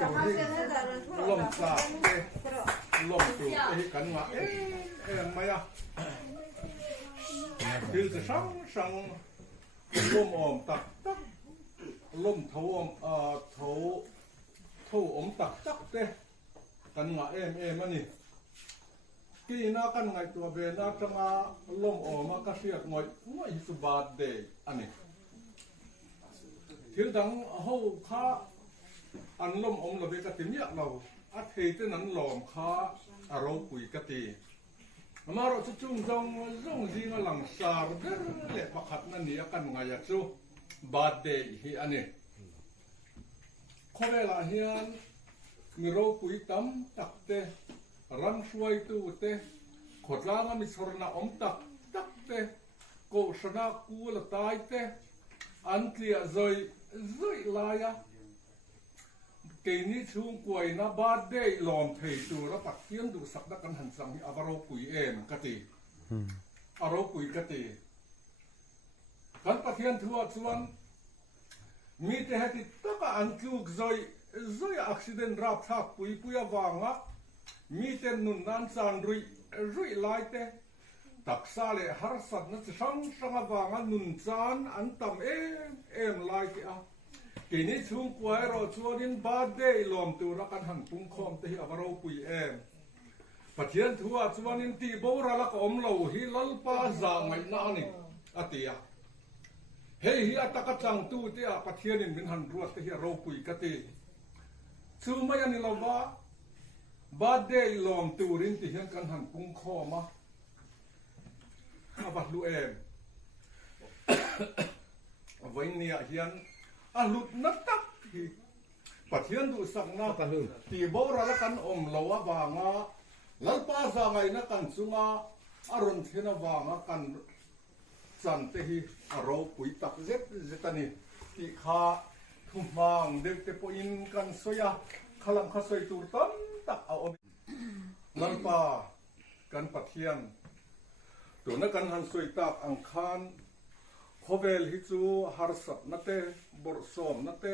ตัวที่ลมสาดลมตัวที่กันว่าไม่อะคือจะสั่งลมอมตักลมเท้าอมเท้าอมตักเต้กันว่ามันนี่กี่น่ากันไงตัวเบน่าจะมาลมอมก็เสียงอยสุบาดเดอันนี้ที่ดังเขาข้าอันลมอมเราเบกติมยากเราอัดเหตุนั้นหลอมข้าเราคุยกติมาเราจะจุ่มจงจีงหลังสาร์เดเละประคัดนั่นนี่กันไงอยากสู้บาดเดฮีอันนี้ข้อเวลาเฮียนมีเราคุยตั้มตักเตรันช่วยตู้เตขดล้างมีสรณะอมตักเตโกชนะกูละตายเตอันเทียซอยลายะเกนี้ช่วงกวยนะบาดเดย์ลอมเทตัวแล้วปัดเทียนดูสักดักกันหันสังอารมณ์กุยกติอารมณ์กุยกติกันปัดเทียนทั่วส่วนมีแต่เหตุตั้งอันคิวซอยอักซิเดนรับทักปุยวางะมีแต่นุนนันสันรุยไล่เตตักซาเลฮาร์สัตนั่นช่างวางะนุนจันอันตำไล่เตอะกีนี้ช่วงกวยเราชวนินบาดเดย์ลมตัวรักันหันปุ่งคอมเตะอารมณ์ปุยปัจเจียนทั่วชวนินตีโบราลักอมเหลาฮิลลปาจางไม่นานี่อติยาเฮียตะกัจังตู้เตะปัจเจียนินมินหันรัวเตะอารมณ์ปุยกติช่วงไม่ยันนิลาวะบาดเดย์ลมตัวรินตีเฮียกันหันปุ่งคอมาอาบัดลูวันนี้เฮียนอาลุดนักตักปัจเจียนดูสังนาตีโบราณกันอมลาวะบางะลัลปาสังไงนักกันสุงะอารมณ์เทนบางะกันสันเตหิอารมณ์ปุยตักเจ็ดนี่ตีขาทุ่มบางเด็กเตปอินกันสอยขลังข้าสอยตูตันตักเอาลัลปากันปัจเจียนตัวนักกันหันสอยตักอังคารขเวลฮิจูฮาร์สัตนัตเตบอร์สอมนัตเต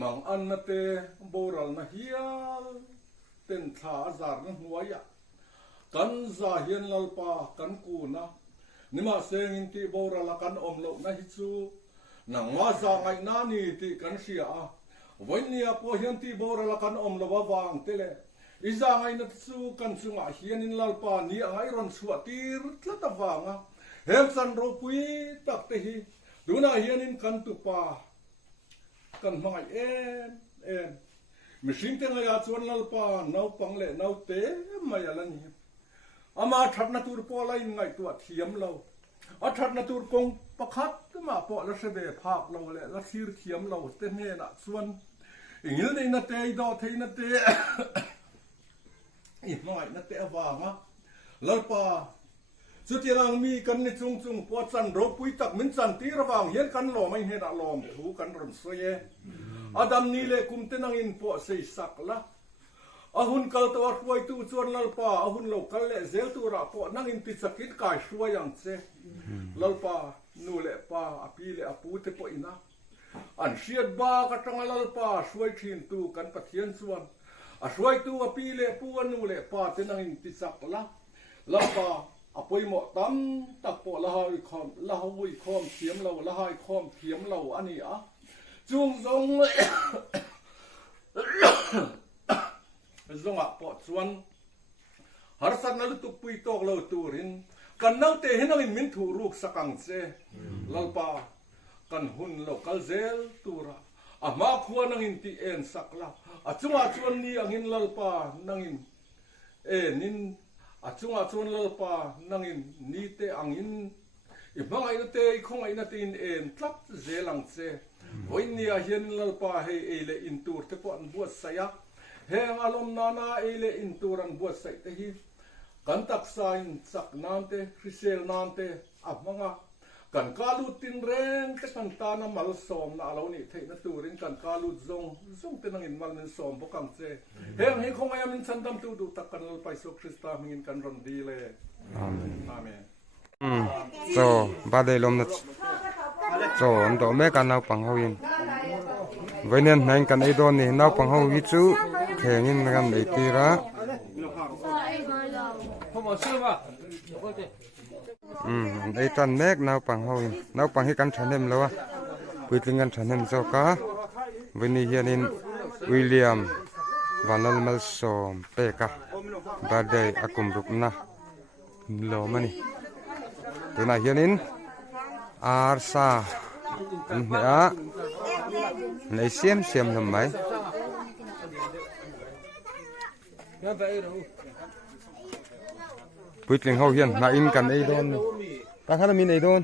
มังอันนัตเตโบราณฮิยาเต็นท่าจาร์นหัวยะกันซาเฮียนลัลปากันกูนะนิมาเซงินที่โบราณกันอมโลนะฮิจูนังมาซาไงนานีที่กันเสียวันนี้พอเฮียนที่โบราณกันอมโลวางเตเลอิจาไงนัทจูกันสุงะเฮียนินลัลปานี่ไงรันสวัติรตละตะวางเฮมสันโรปุยตักเตหิดูน่าเฮียนินกันตุปากันมามิชินเตงยาชวนลัลปานาปังเลนาเตมายันนี่อามาทัดนาตูร์ปอลายไงตัวเทียมเราอาทัดนาตูร์กงประคัดก็มาปอละเสเบภาคเราเลยละซีร์เทียมเราเตเนน่ะส่วนอย่างนี้ในนาเตยดอเทนาเตอีน้อยนาเตอวางะลัลปาสุดที่เรามีกันในจุงปวดสันโรปุยตักมินสันตีระวังเห็นกันหล่อไม่เห็นหล่อมถูกันรนเสียอาดัมนี่เลยคุมเตนังอินปวดเสียสักละอาหุนกัลตัวช่วยตู้ชวนลัลปาอาหุนโลกัลเลเซลตัวระปวดนั่งอินติดสกิดกายช่วยอย่างเสียลัลปานูเลปาอปีเลอปูเตปอินะอันเชียดบ้ากระจังลัลปาช่วยทีนตู้กันปะเทียนส่วนช่วยตู้อปีเลปูนูเลปาเตนังอินติดสักละลัลปาอภัยหมดตั้มตักปอละหายคอมเทียมเราละหายคอมเทียมเราอันนี้จุงซงปอดส่วนหาสัตว์นั่นตุกปุยตอกเราตูรินกันนั่งเตะให้นั่งมินถูรูกสักังเซลัลปากันหุ่นเรากัลเซลตูระมาขวานั่งอินตีเอ็นสักละจงชวนนี้อังอินลัลปานั่งอินนินชวนลัลปานั่งอินนี่เตอังอินบางไอ้นั่นเตะคงไอ้นั่นเตอินทับเซลังเซวันนี้เห็นลัลปาให้เลอินตูร์เทปอันบวชสยะเฮงอารมณ์นาเลอินตูรันบวชใส่เตหิกันตักสายสักนานเตคริเซลนานเตมังกันกาลูตินเร่งแต่กันตานามัลสอมนาเรานี่เทนตูรินกันกาลูซงเตนังอินมัลมินสอมบกังเซเฮงให้คงอามินสันดัมตูดูตักกันลไปสุคริสตามินกันรอนดีเลยอาเมนso badai lom na so ando me kan na pang hawin với nên anh cần ấy đón này nào bằng hậu vị chú khen in gần để tì ra đây chân nét nào bằng hết căn chăn em lâu à quyết định căn chăn em cho cá với này hiện in William và normal som peka badai akum rupna lo mani tu na hiện in arsa nè lấy xem làm mấy quyết định hậu hiện na in cần ấy đôn ta khá là min ấy đôn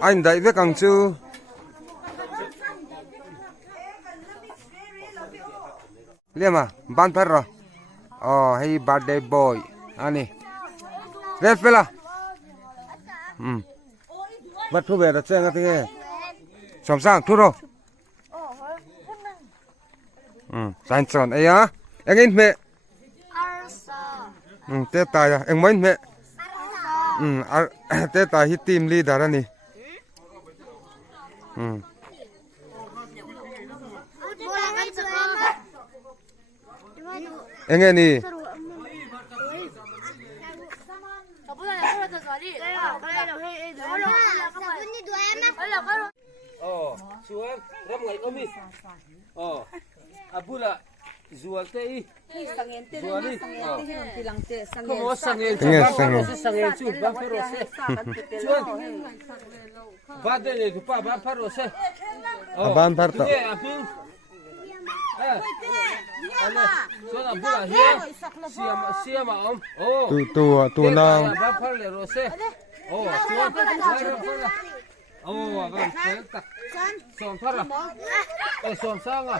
anh đại với càng chưa liam à ban phật rồi hey birthday boy ani red fella bắt thu về là chơi cái thế sòng sang thu rồi san son ấy á anh in mẹ tết tài à anh mấy mẹ tết tài hit team leader này anh nghe nè Suan ram ngai omi abula zual te i zual i komo sangel sangel chu ba pharo se chuan ba de le pa ba pharo se ban phar to aping ale chuan abula hian siam om tu na ba phar le ro se chuan vâng, tak. Son phara. Son sang à.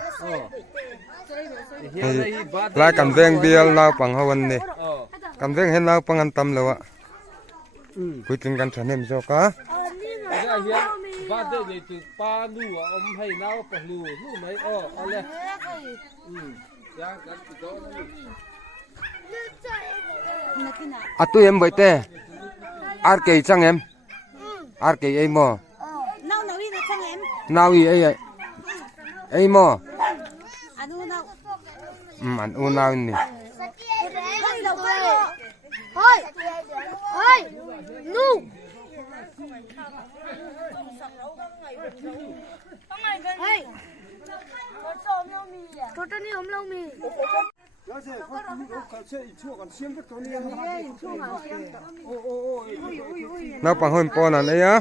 lại cầm veng biel nào bằng hậu anh nè cầm veng hết nào bằng anh tâm lâu ạ quyết định căn chăn em cho cá ba de le tu pa lu om hai nào pa lu mấy ale. à tôi em vậy tê ar cây chăng em ar cây em mò nào gì ấy ấy mò ăn u nào nè nào bằng hơn po là đấy á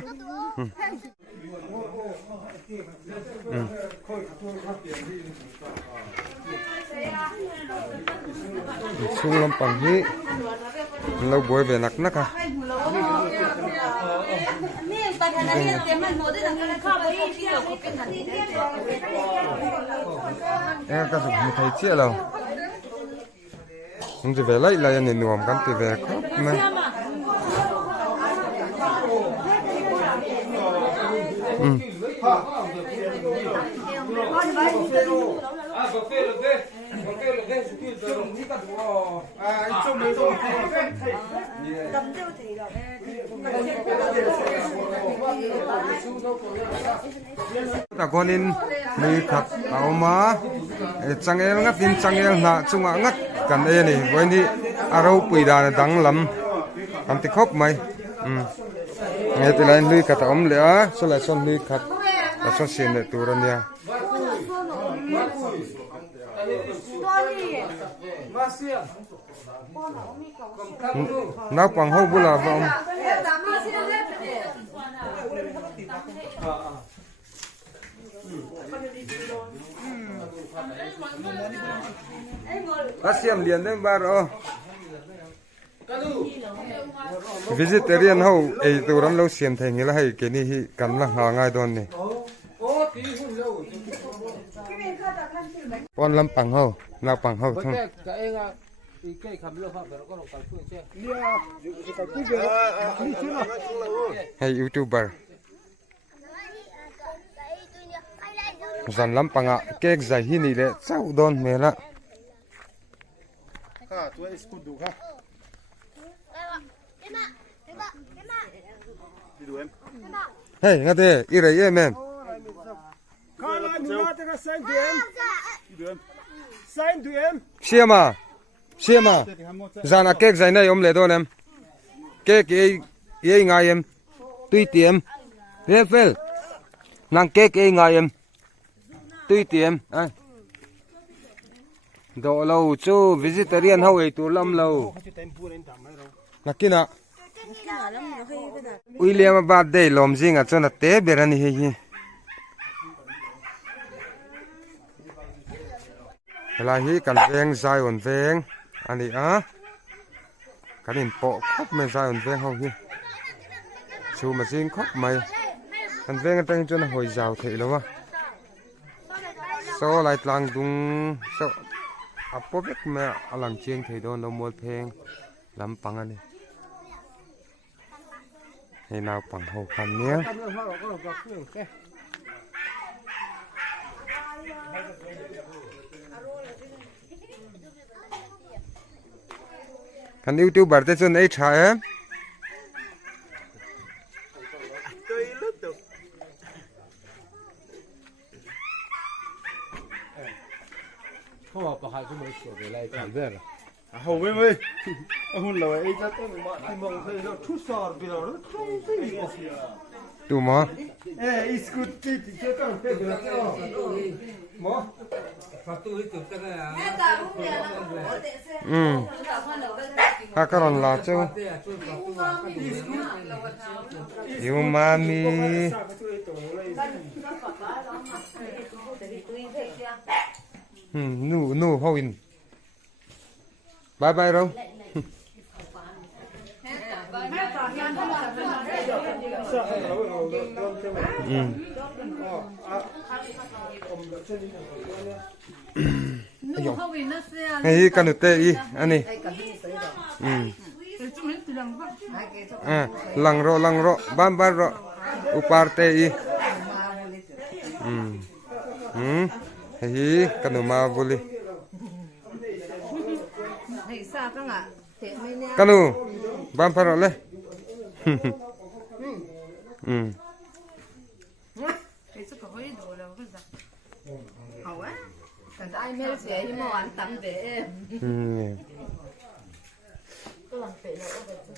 xuống làm bằng hi lâu bồi về nặng nặng à em ta dùng một thầy chia đâu không chỉ về lấy là nên nuông cắn thì về khóc mà ta con in đi thật tàu má chẳng em ngắt tin chẳng em nạ chung ngã ngắt cần đây này với đi arrow quỷ đà đắng lắm làm thì khóc mày nghe từ lại nuôi cả tàu lẽ số lại son nuôi khát và số tiền để tu ra nha nào bằng hậu bula vong Asiam liền đến ba rồi vegetarian hậu ấy tu ram lâu xiêm thành như là hay cái này cầm là hàng ngày đón này con lâm bằng hậu nào bằng hậu thôi hay youtuber dàn lắm bằng ạ cái giải hi này lệ sao đón mẹ lạ ค่ะตัวเอสกุดูค่ะđi đuổi em hey ngate ire ye menค่ะlà mình nói cái sign to em đi đuổi em sign to em siama zana kek zai na yom le don em kek ye ngai em tui tiem refel nang kek e ngai em tui tiem ai do lo chu vegetarian ho e tu lam lo nakina William birthday lom jinga chona te berani hi la hi kan veng zai on veng ani a kanin po khop me zai on veng ho hi chu ma jing khop mai kan veng tang chona hoi jaw thei lo wa so lai tlang dung so apobek me alang chieng thei don lo mol pheng lam pang aniให้นาวปังโหคันเนี้ยคันยูทูบเบอร์ที่สุดไอ้ชายเขาบอกประหารก็ไม่สวยอะไรกันเด้อ hầu với mày hôn là ấy chắc tôi mà mong thấy nó chút sọt bây giờ nó không thấy tu mà ê iscut thì chắc không thấy được đâu mà phát tôi chụp cái này à ha karon la chu yêu mami nu hoin bye bye rồi cái cần được tê đi anh đi lăng ro bam ro upar tê đi cái cần được mà vô đi kanu bam pharo le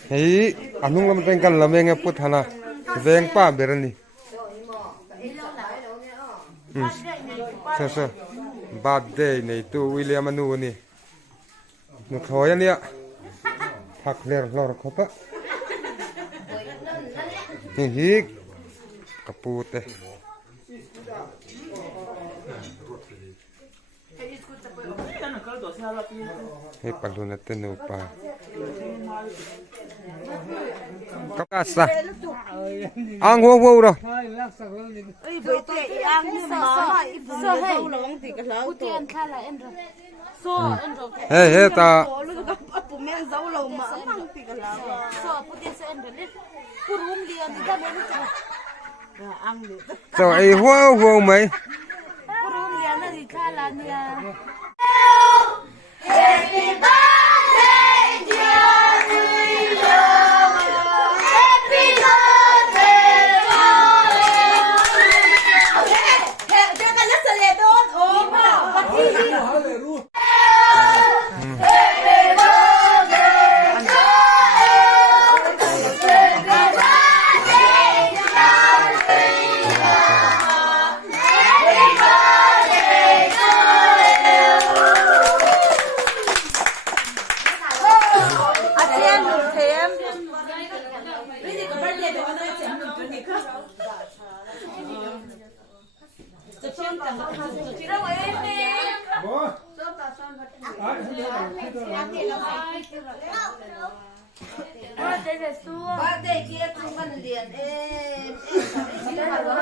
hey anung lam teng kan lam eng put hana veng pa berani so birthday nei tu William anu ni no thoya niผักเลี้ยงลอร์ครบะนี่กระปูเตะให้ปลาลูนัตเตนูปลากับกาซะอ่างหัวหรอเฮ้ตาso ai hoaไหมHappy birthday dear William Happy birthday Cho cái lát sợi đốt ôm Birthday kia chúng mình liền em cái được thế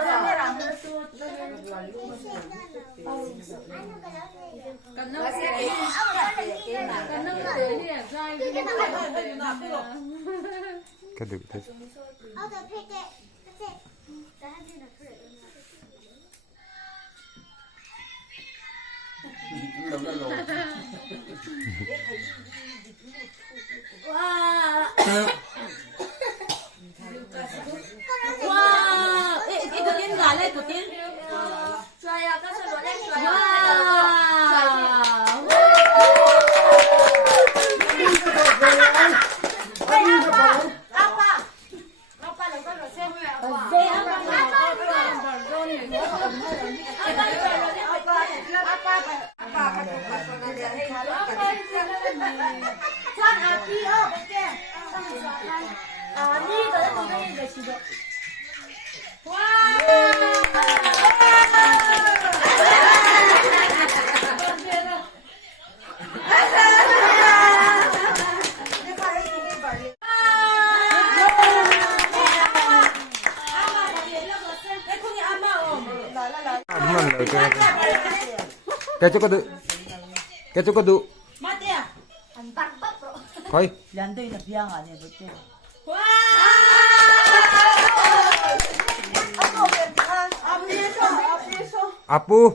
Hãy subscribe cho kênh Ghiền Mì Gõ để không bỏ lỡ những video hấp dẫn Wow, itu tin gala itu tin. Saya kan sebenarnya saya. cái chỗ có đủ coi Lantai na biang ani betul. apu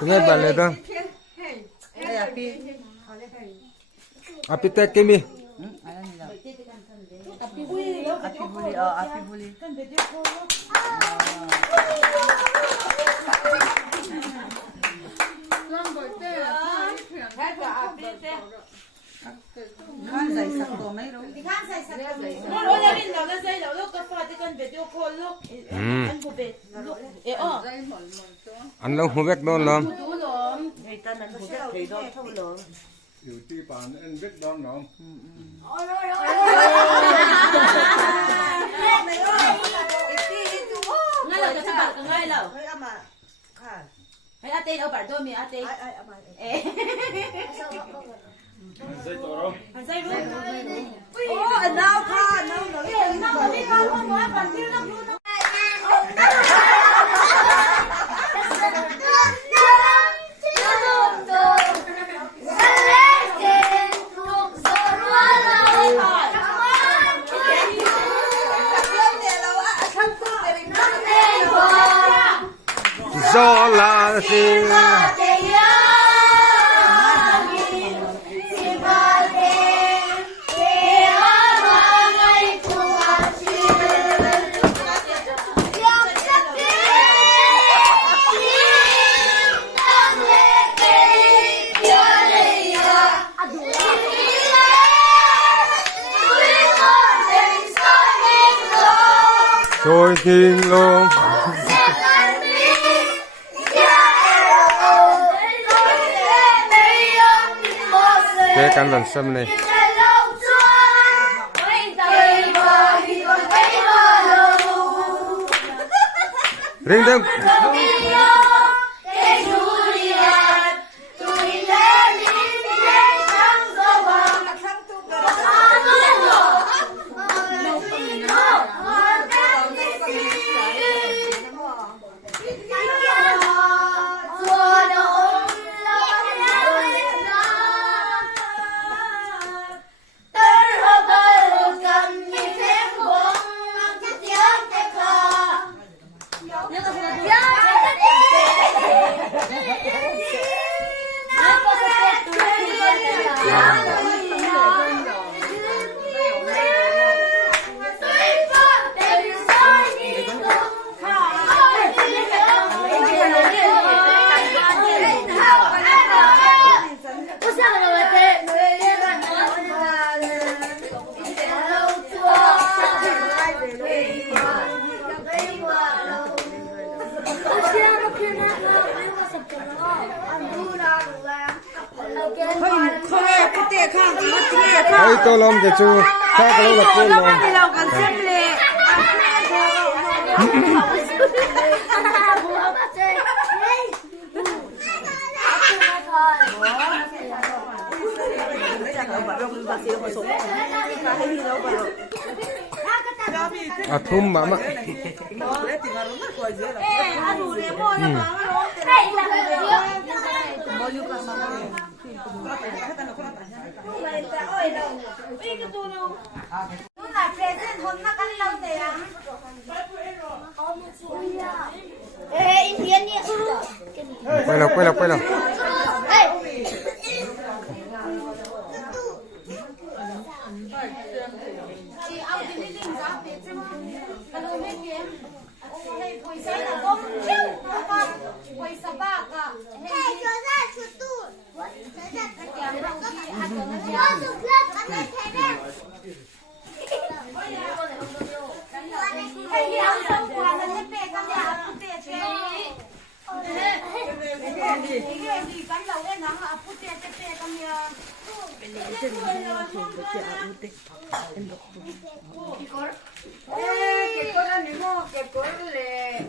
nghe bạn này đâu api tek kimi Api buli. Kan betul ko. Kan sai sak to mai ro. Kan sai sak to. Mo lo la rin la ga sai lo ka fa te kan betul ko lo. An ko be. ăn lâu không biết đâu lắm Tu lo. Người ta nan ko be thei do thau lo.อยู่ที่ป่านอันเล็กดอนน้อง Ngay là cái bạn ngay là. Hay ate đâu bạn tôi mi ate. dây tổ đâu Dây luôn. Ô, nào kha, nào đi con nói bạn tiêu lắm luôn. do là gì Tôi thiên luôn cái căn lần xâm này riêng đêm tôi làm cái chú khác cái là tôi làm à thum mà Nó là present hôm nó cắn lâu thế à? Ê, Indian nhỉ? Quay nào, quay nào, quay nào. Chị ao thì đi linh giá biệt chứ mà. Cái đồ hết kiếm. Ôi, quay xe là bông chiu. Quay sa ba cả. Hey, cho ra chút tu. Cái kèm đâu đi ăn cho nó ra. Cái gì ăn xong qua nó hết bê con nhà phụ tê chế. Cái gì cắn đầu em nó là phụ tê chế con nhà. Que cosa ni mo, que corre.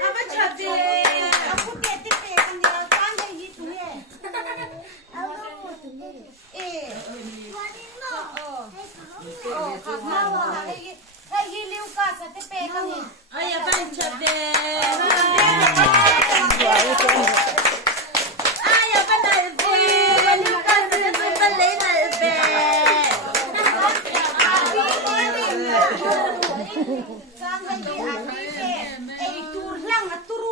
À bắt chợt gì? Phụ tê chế con nhà con đây gì tụi em. Hay ghi lưu cả sẽ tiếp bê con nhỉ? Ây à bạn chợt đề. Ai à bạn này về lưu cả sẽ tiếp bạn lấy này về. Sang đây đi ăn đi về. Ây tur lăng à turu